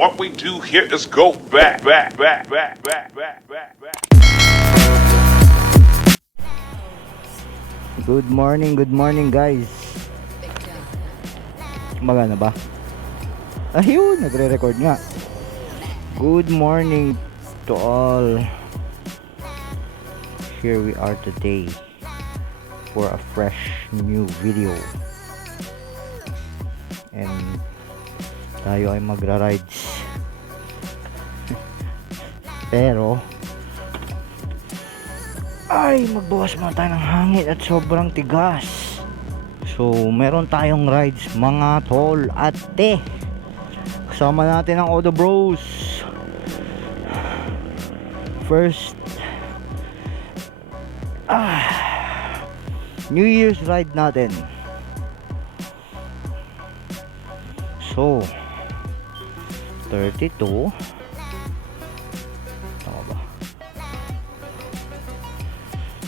What we do here is go back. Good morning guys. Umaga na ba? Ayun, nagre-record nga. Good morning to all. Here we are today for a fresh new video. And tayo ay magra-rides. Pero ay magbawas muna tayo ng hangin at sobrang tigas. So meron tayong rides mga tol at te. Kasama natin ang Odo Bros. First New Year's ride natin. So 32. Tama ba?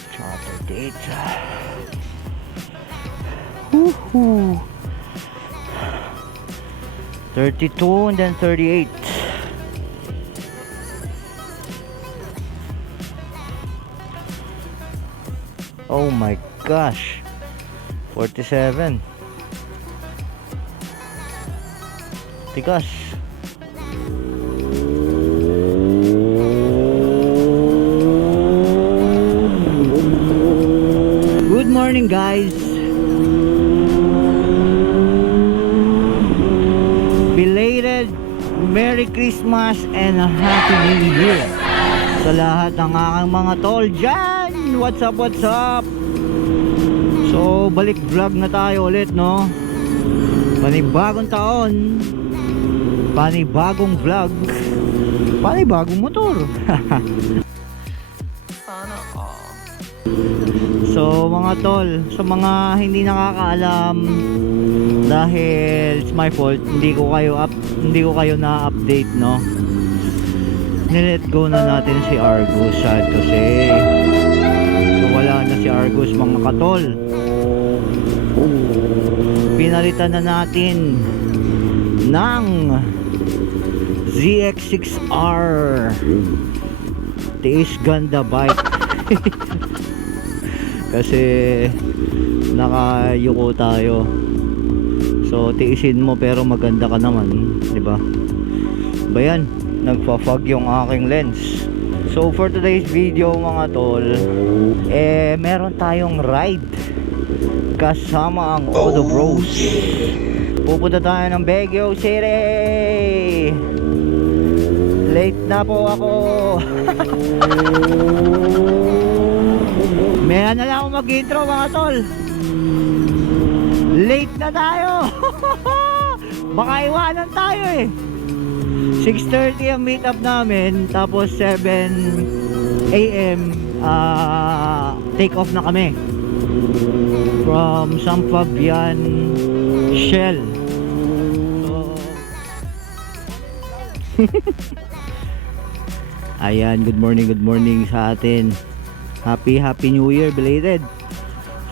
Tsaka 38. Woohoo! 32 and then 38. Oh my gosh. 47. Tigas. Good morning guys. Belated Merry Christmas and a Happy New Year sa lahat ng aking mga tol dyan. What's up? So balik vlog na tayo ulit, no? Panibagong taon, panibagong vlog, panibagong motor. Sana all. So mga tol, sa mga hindi nakakaalam, dahil it's my fault, hindi ko kayo na-update, no? Nilet go na natin si Argus, sad to say. So wala na si Argus mga katol. Pinalitan na natin ng ZX6R tiis ganda bike. Kasi nakayuko tayo. So tiisin mo pero maganda ka naman, di ba? Bayan, nagfa-fog yung aking lens. So for today's video mga tol, meron tayong ride kasama ang Odo Bros. Pupunta tayo ng Baguio City. Late na po ako. Meron na lang ako mag-intro mga tol. Late na tayo. Baka iwanan tayo eh. 6:30 ang meetup namin, tapos 7 AM take off na kami from San Fabian Shell. So ayan, good morning sa atin. Happy New Year belated.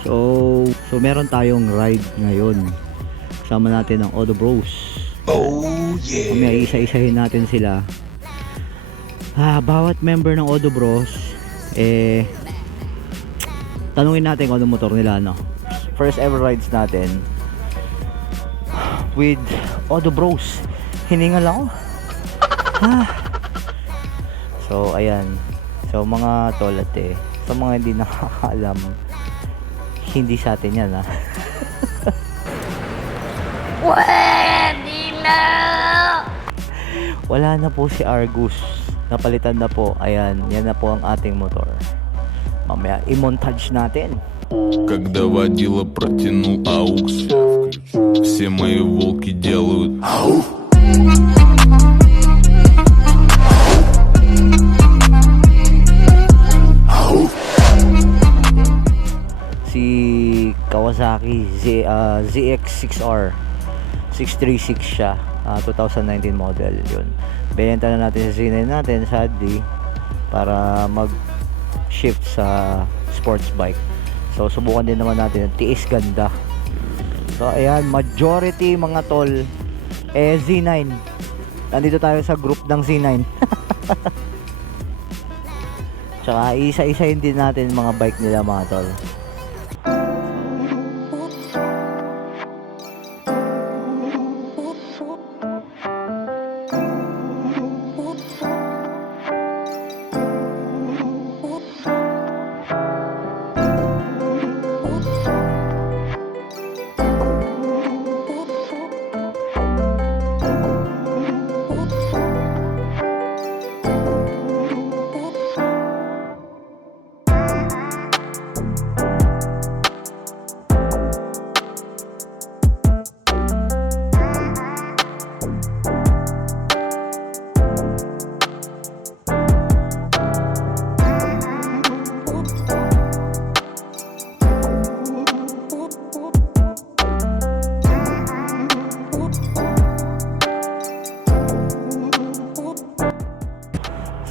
So meron tayong ride ngayon. Kasama natin ang Odo Bros. Oh yeah. May isa-isahin natin sila. Bawat member ng Odo Bros, tanungin natin kung ano motor nila, no? First ever rides natin with Odo Bros. Hiningal ako. So ayan. So mga tolate, sa mga hindi nakakaalam, hindi sa atin yan, ha. Wala na po si Argus, napalitan na po. Ayan, yan na po ang ating motor. Mamaya i-montage natin. Когда водила протянул аукс, все мои волки делают ауф. Si Kawasaki ZX6R 636 siya, 2019 model yun. Binenta na natin sa C9 natin, sadly, para mag shift sa sports bike. So subukan din naman natin ang tiis ganda. So ayan, majority mga tol Z9 Nandito tayo sa group ng C9. Tsaka isa-isahin din natin mga bike nila mga tol.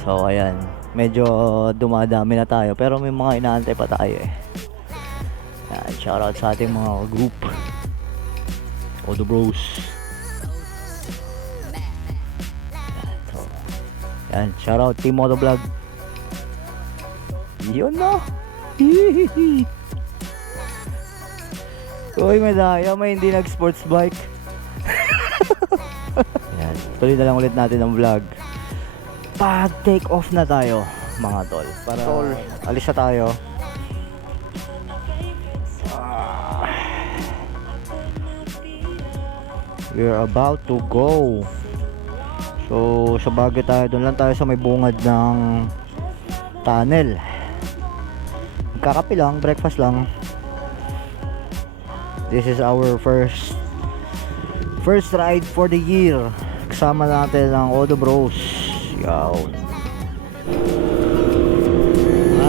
So ayan, medyo dumadami na tayo pero may mga inaantay pa tayo eh. Yan, shoutout sa ating mga group Odo Bros. Yan, shoutout Team Moto Vlog. Yun no. Uy, medaya, may hindi nag-sports bike. Yan, tuloy na lang ulit natin ang vlog. Pag take off na tayo mga tol, para tol, alis na tayo. We're about to go. So sa Baguio tayo, doon lang tayo sa may bungad ng tunnel. Magkakape lang, breakfast lang. This is our first ride for the year. Kasama natin ang Odo Bros. Yaw.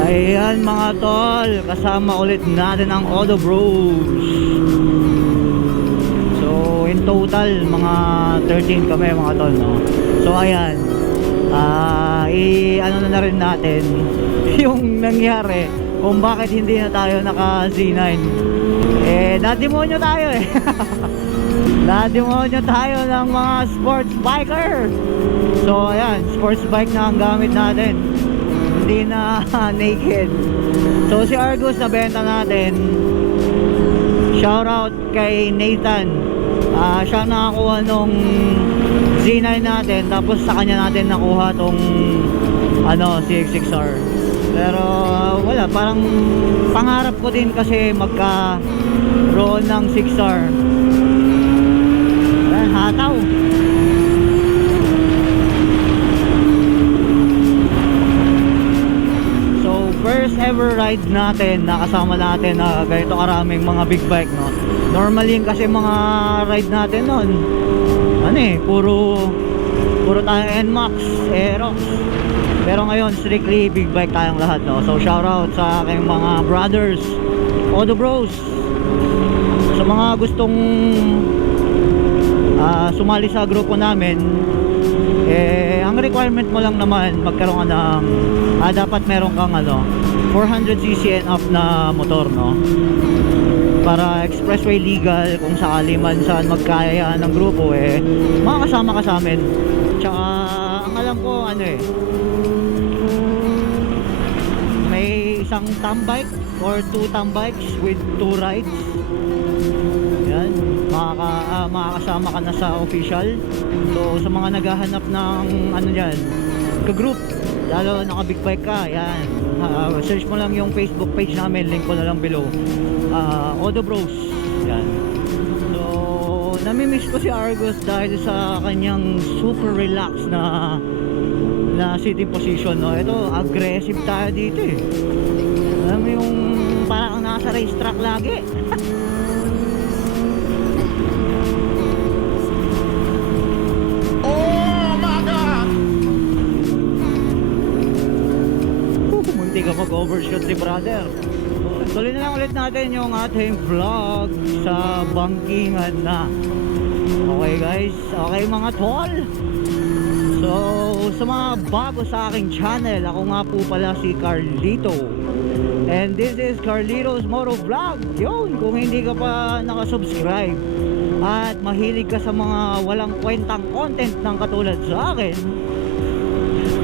Ayan mga tol, kasama ulit natin ang Odo Bros. So in total mga 13 kami mga tol, no? So ayan, ano na rin natin yung nangyari kung bakit hindi na tayo naka Z9. Nadimonyo tayo eh. Nadimonyo tayo ng mga sports biker. So ayan, sports bike na ang gamit natin, hindi na naked. So si Argus na benta natin. Shoutout kay Nathan. Siya nakakuha nung Z9 natin, tapos sa kanya natin nakuha tong CX6R. Pero wala, parang pangarap ko din kasi magka-roll ng 6R. Ayan, hataw. First ever ride natin, nakasama natin na ganito karaming mga big bike, no? Normally kasi mga ride natin noon, puro tayo NMAX, Aerox. Pero ngayon strictly big bike tayong lahat, no? So shoutout sa aking mga brothers Odo Bros. Sa mga gustong sumali sa grupo namin, ang requirement mo lang naman magkaroon ka ng dapat meron kang 400cc and up na motor, no? Para expressway legal, kung sakali man saan magkaya ng grupo, makakasama ka sa amin. Tsaka ang alam ko may isang tam bike or 2 tam bikes with 2 rides. Yan, makakasama ka na sa official. So sa mga naghahanap ng ka-group, lalo naka big bike ka, yan, search mo lang yung Facebook page namin, link ko na lang below, Odo Bros. Yan. So namimiss ko si Argus dahil sa kanyang super relax na sitting position, no? Ito aggressive tayo dito eh. Alam mo yung parang nasa racetrack lagi. Munti ka mag-overshoot si brother. Tuloy na lang ulit natin yung ating vlog sa bangkingan na. Okay guys, okay mga tol. So sa mga bago sa aking channel, ako nga po pala si Carlito, and this is Carlito's Moto Vlog. Yun, kung hindi ka pa nakasubscribe, at mahilig ka sa mga walang kwentang content ng katulad sa akin,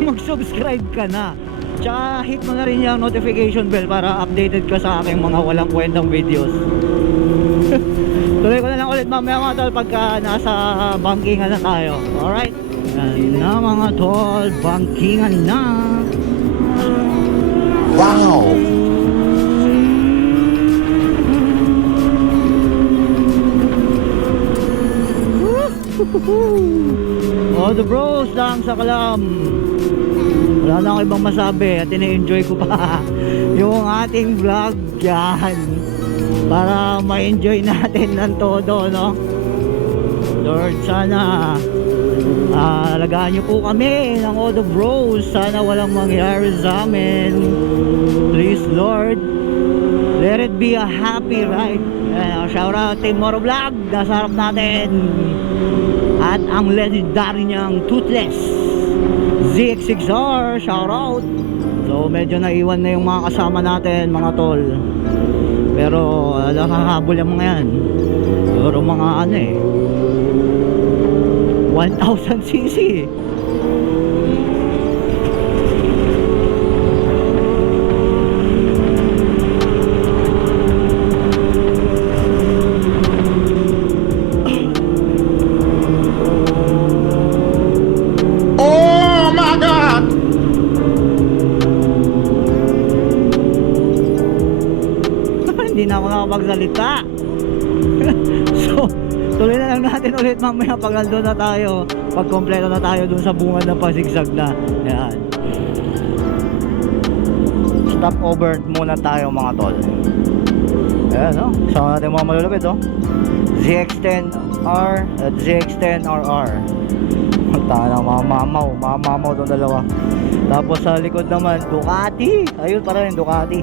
mag-subscribe ka na. Tsaka hit mo na rin yung notification bell para updated ka sa aking mga walang kwentang videos. Tuloy ko na lang ulit mamaya mga tol pagka nasa bankingan na tayo. Alright? Yan na mga tol, bankingan na. Wow! Oh, the bros lang sa Kalam. Wala na akong ibang masabi at ina-enjoy ko pa yung ating vlog yan para ma-enjoy natin ng todo, no? Lord, sana alagaan nyo po kami ng all the bros. Sana walang mangyari sa amin. Please Lord, let it be a happy ride. Shout out Team Moro Vlog, nasa harap natin. At ang legendary niyang Toothless ZX6R, shout out. So medyo naiwan na yung mga kasama natin mga tol, pero nakahabol yung mga yan. Siguro mga ano 1000cc. Oh my God! Hindi na ako nakapagsalita. So tuloy na lang natin ulit mamaya pag nandun na tayo, pag kompleto na tayo dun sa bungad na pasigsag na. Yan. Stop over muna tayo mga tol. Ayan, no? Sama natin mga malulupit, no? ZX10R at ZX10RR. Tayo na mga mamaw itong dalawa. Tapos sa likod naman Ducati. Ayun para rin Ducati.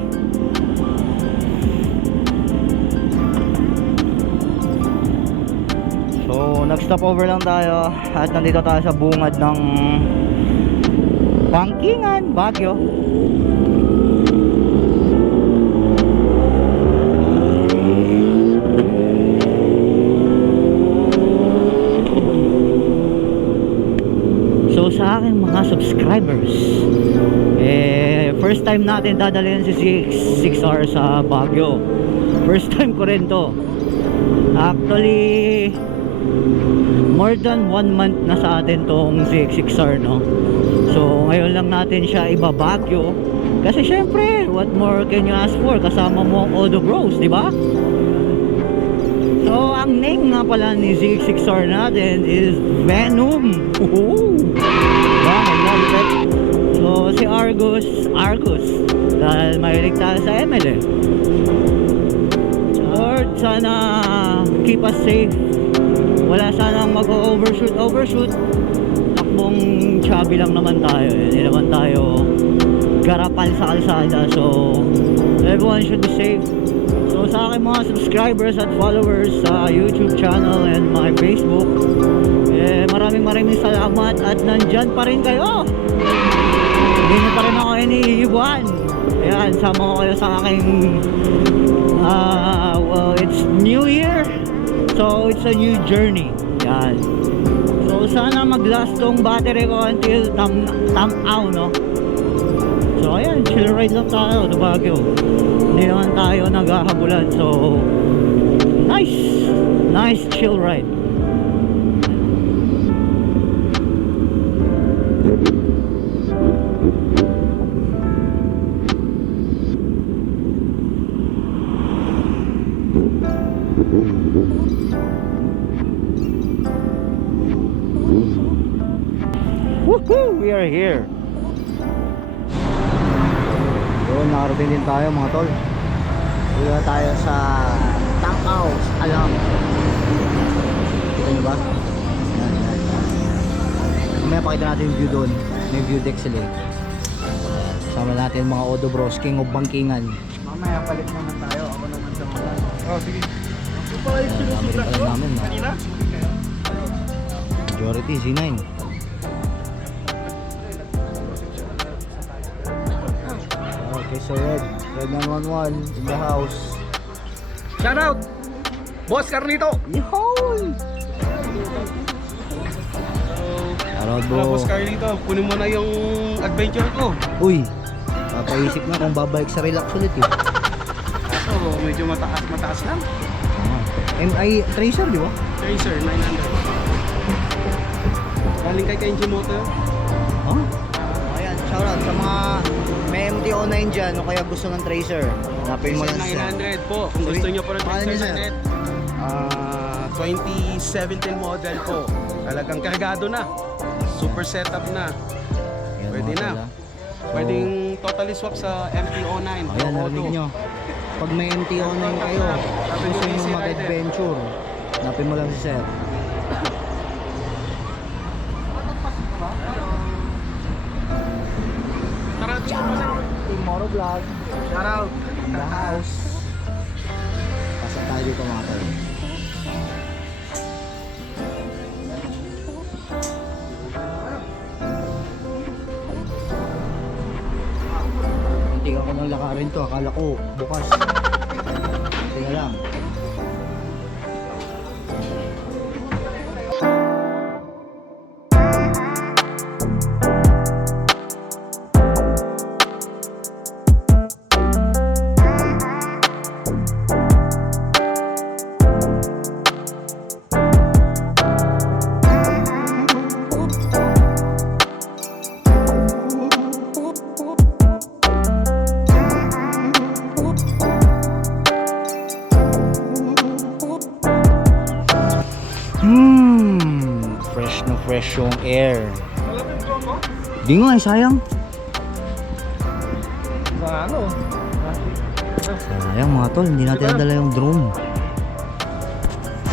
So nag-stop over lang tayo at nandito tayo sa bungad ng Bankingan, Baguio. So sa aking mga subscribers, first time natin dadalhin si ZX6R sa Baguio. First time ko rin to. Actually, more than 1 month na sa atin tong ZX6R, no? So ngayon lang natin siya ibabagyo. Kasi syempre, what more can you ask for? Kasama mo ang all the bros, di ba? So ang name nga pala ni ZX6R natin is Venom. So si Argus dahil mahilig tayo sa ML eh. Lord, sana keep us safe. Wala sanang mag-overshoot. Takbong chubby lang naman tayo. Hindi naman tayo garapal sa kalsada. So everyone should be safe. So sa aking mga subscribers at followers sa YouTube channel and my Facebook, maraming salamat at nandyan pa rin kayo. Hindi nyo pa rin ako iniiwan. Ayan, sama ko kayo sa aking well, it's New Year, so it's a new journey. Yan. So sana mag-last tong battery ko until tamaw, no? So ayan, chill ride lang tayo sa Baguio. Hindi naman tayo naghahabulan. So nice chill ride. Woohoo! We are here. Yun, nakarating din tayo mga tol. Uwi tayo sa Tamaw, Alam. Kita nyo ba? Mamaya pakita natin yung view doon. May view deck sila eh. Sama natin mga Odo Bros, King of Bankingan. Mamaya palit naman tayo. Ako naman sa mga. Oh, sige. Dami rin pala namin, no? Majority, C9. Okay, so Red 911 in the house. Shout out! Boss Carlito. Yun! Shoutout bro. Boss Carlito, kunin mo na yung adventure ko. Uy, papaisip na kung babalik sa relax ulit eh. Kaso medyo mataas lang. MI Tracer di ba? Tracer 900. Galing kay Kenji Motor. Oh? Ayan, shoutout sa mga may MT-09 dyan o kaya gusto ng Tracer. Hanapin mo lang siya. 900 po. Kung gusto nyo po ng Paano Tracer niya, na net. 2017 model po. Talagang kargado na. Super setup na. Ayan, Pwede mga na. tol, ah. So, Pwedeng totally swap sa MT-09. ayan, narinig nyo. Pag may MT-09 kayo, gusto nyo mag-adventure, hanapin mo lang si Sir. Tomorrow vlog. Shout out. In the house. Pasok tayo dito mga tol. Hindi ako nang lakarin to. Akala ko bukas. Tingnan lang. Fresh yung air. Di nga eh, sayang. Sa ano? Sayang mga tol, hindi natin nadala yung drone.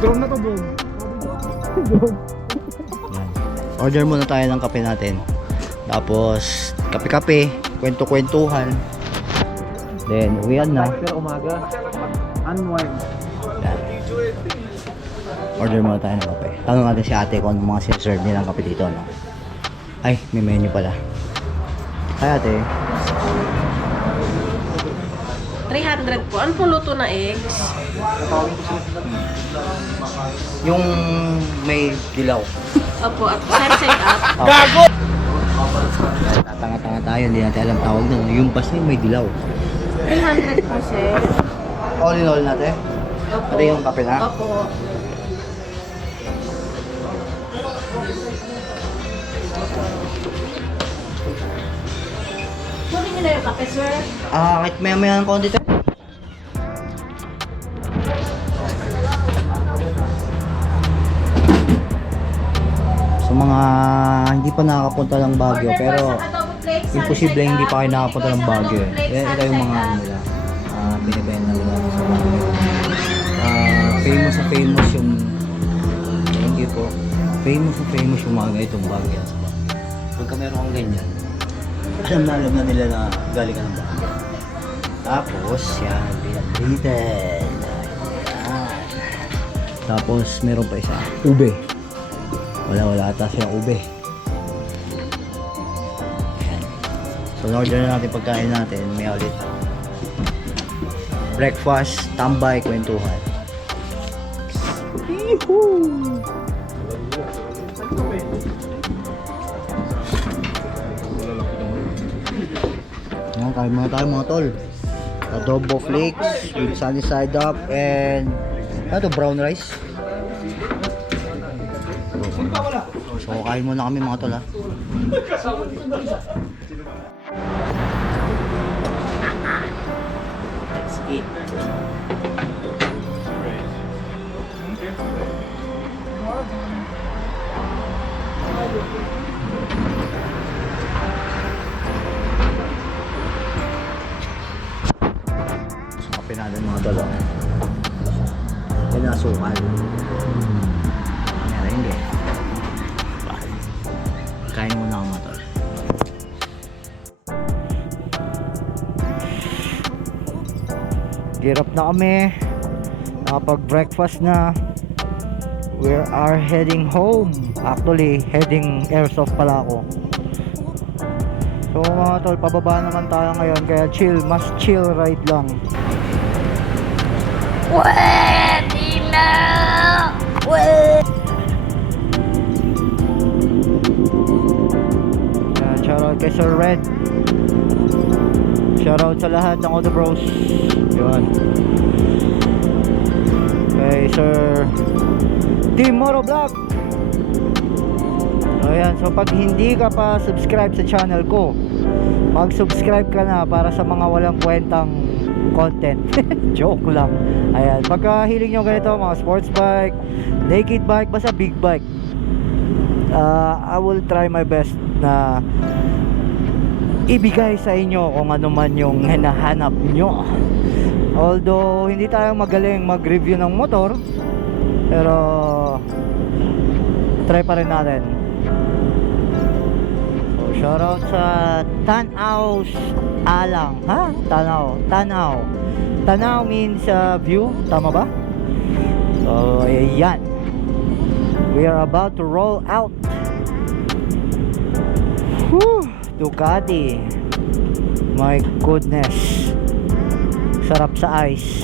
Drone na to, bro. Yan. Order muna tayo ng kape natin. Tapos, kape-kape, kwento-kwentuhan. Then, uwian na. Pero umaga. Unwind. Yan. Order muna tayo ng kape. Tanong natin si ate kung ano mga serve niya ng kape dito, no? Ay, may menu pala. Ay ate, 300 po. Ano po luto na eggs? yung may dilaw. Opo, at side up. Gago! Tatanga-tanga tayo, hindi natin alam tawag nun. Yung basta yung may dilaw. 300 po, sir. All in all natin. Opo. Ito yung kape na. Opo. Kunin niyo na yung kape, sir. Kahit maya-maya ng konti tayo. Sa mga hindi pa nakakapunta ng Baguio, pero imposible hindi pa kayo nakapunta ng Baguio. Ito yung mga ano nila, binibenta nila sa Baguio. Famous na famous yung hindi po. Famous yung mga ganitong Baguio sa Baguio. Pagka meron kang ganyan, alam na nila na galing ka ng Baguio. Tapos, yan, pinagbitan. Yan. Tapos, meron pa isa, ube. Wala ata siya ube. Yan. So, order na natin pagkain natin. May ulit. Breakfast, tambay, kwentuhan. Yee-hoo! Yan, kain muna tayo mga tol. Adobo flakes with sunny side up and ano to, brown rice. So kain muna kami mga tol ha. Let's eat. Kape natin mga tol. Yan na sukal. Meron hindi. Kain muna ako mga tol. Girap na kami. Nakapag-breakfast na. We are heading home. Actually, heading airsoft pala ako. So mga tol, pababa naman tayo ngayon. Kaya chill, mas chill ride lang. Pwede Yan, shoutout kay Sir Red. Shoutout sa lahat ng Auto Bros. Yun. Kay Sir Team Moro Vlog. Ayan, so pag hindi ka pa subscribe sa channel ko, mag-subscribe ka na para sa mga walang kwentang content. Joke lang. Ayan, pagka hiling nyo ganito, mga sports bike, naked bike, basta big bike, I will try my best na ibigay sa inyo kung ano man yung hinahanap nyo. Although hindi tayo magaling mag-review ng motor, pero try pa rin natin. So shoutout sa Tanaw Alang, ha? Tanaw means view, tama ba? So ayan, we are about to roll out. Whew, Ducati, my goodness, sarap sa ice.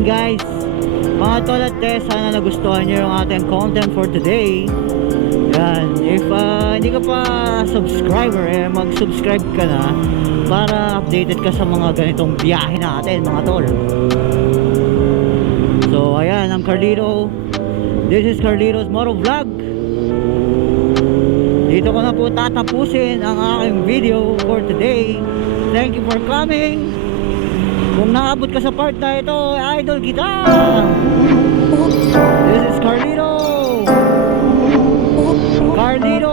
Guys, mga tol at te, sana nagustuhan nyo yung ating content for today. Yan, if hindi ka pa subscriber, mag-subscribe ka na para updated ka sa mga ganitong biyahe natin, mga tol. So ayan, I'm Carlito. This is Carlito's Moto Vlog. Dito ko na po tatapusin ang aking video for today. Thank you for coming. Kung naabot ka sa part na ito, idol kita. This is Carlito. Carlito